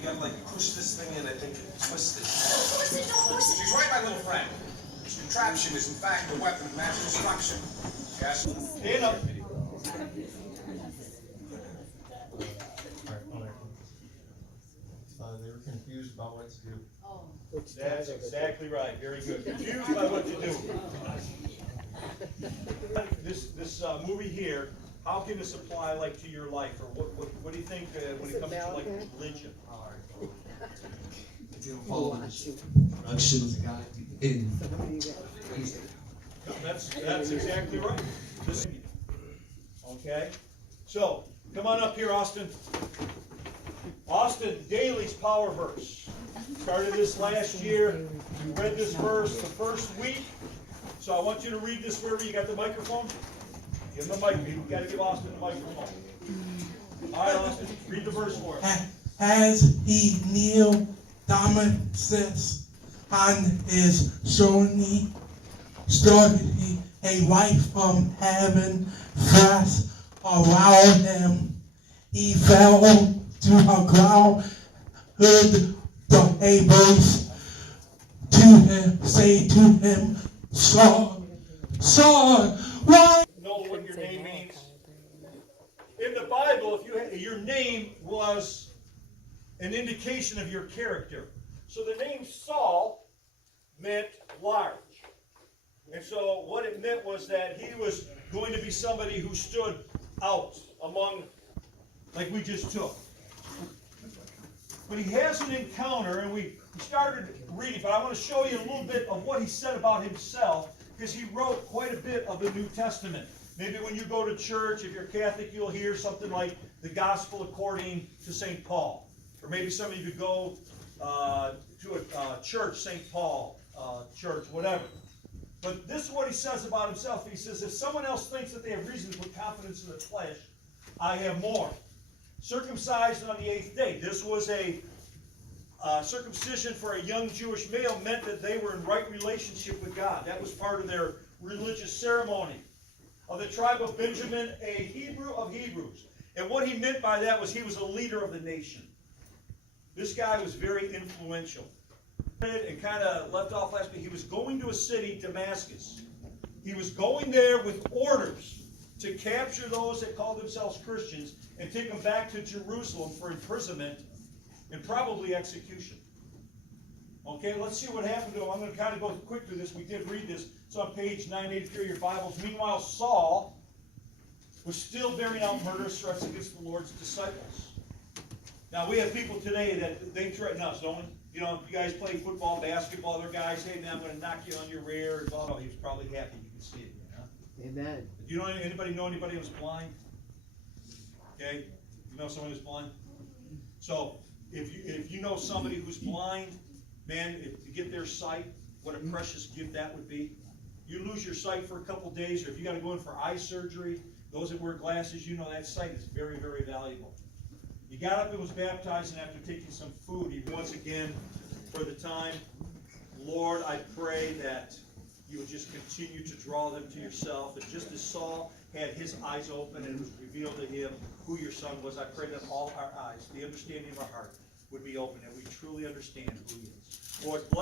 You gotta like push this thing in, I think, and twist it. Twist it, don't push it. She's right, my little friend. This contraption is in fact a weapon of mass destruction. Yes. Stand up. They were confused about what to do. That's exactly right. Very good. Confused by what to do. This movie here, how can this apply like to your life, or what do you think when it comes to like religion? Productions got in. That's exactly right. Okay, so come on up here, Austin. Austin, Daly's Power Verse. Started this last year. We read this verse the first week. So I want you to read this verse. You got the microphone? Give him the mic. You got to give Austin the microphone. All right, Austin, read the verse for us. As he kneeled Damascus on his journey, started a light from heaven flashed around him. He fell to the ground, heard a voice to him say to him, Saul, why? Know what your name means? In the Bible, if your name was an indication of your character. So the name Saul meant large. And so what it meant was that he was going to be somebody who stood out among, like we just took. But he has an encounter, and we started reading, but I want to show you a little bit of what he said about himself, because he wrote quite a bit of the New Testament. Maybe when you go to church, if you're Catholic, you'll hear something like the Gospel according to St. Paul. Or maybe some of you could go to a church, St. Paul church, whatever. But this is what he says about himself. He says, if someone else thinks that they have reason to put confidence in the flesh, I have more. Circumcised on the 8th day. This was a circumcision for a young Jewish male meant that they were in right relationship with God. That was part of their religious ceremony. Of the tribe of Benjamin, a Hebrew of Hebrews. And what he meant by that was he was a leader of the nation. This guy was very influential. And kind of left off last week, he was going to a city, Damascus. He was going there with orders to capture those that called themselves Christians and take them back to Jerusalem for imprisonment and probably execution. Okay, let's see what happened to him. I'm going to kind of go quick through this. We did read this. It's on page 983 of your Bibles. Meanwhile, Saul was still bearing out murderous threats against the Lord's disciples. Now, we have people today that they threaten us, don't we? You know, if you guys play football, basketball, other guys, hey, man, I'm going to knock you on your rear. Oh, he was probably happy you could see it. Amen. Do you know anybody who's blind? Okay, you know someone who's blind. So if you know somebody who's blind, man, to get their sight, what a precious gift that would be. You lose your sight for a couple days, or if you got to go in for eye surgery, those that wear glasses, you know that sight is very, very valuable. He got up and was baptized, and after taking some food, he once again, for the time, Lord, I pray that you would just continue to draw them to yourself. And just as Saul had his eyes open and it was revealed to him who your son was, I pray that all our eyes, the understanding of our heart, would be open and we truly understand who he is. Lord, bless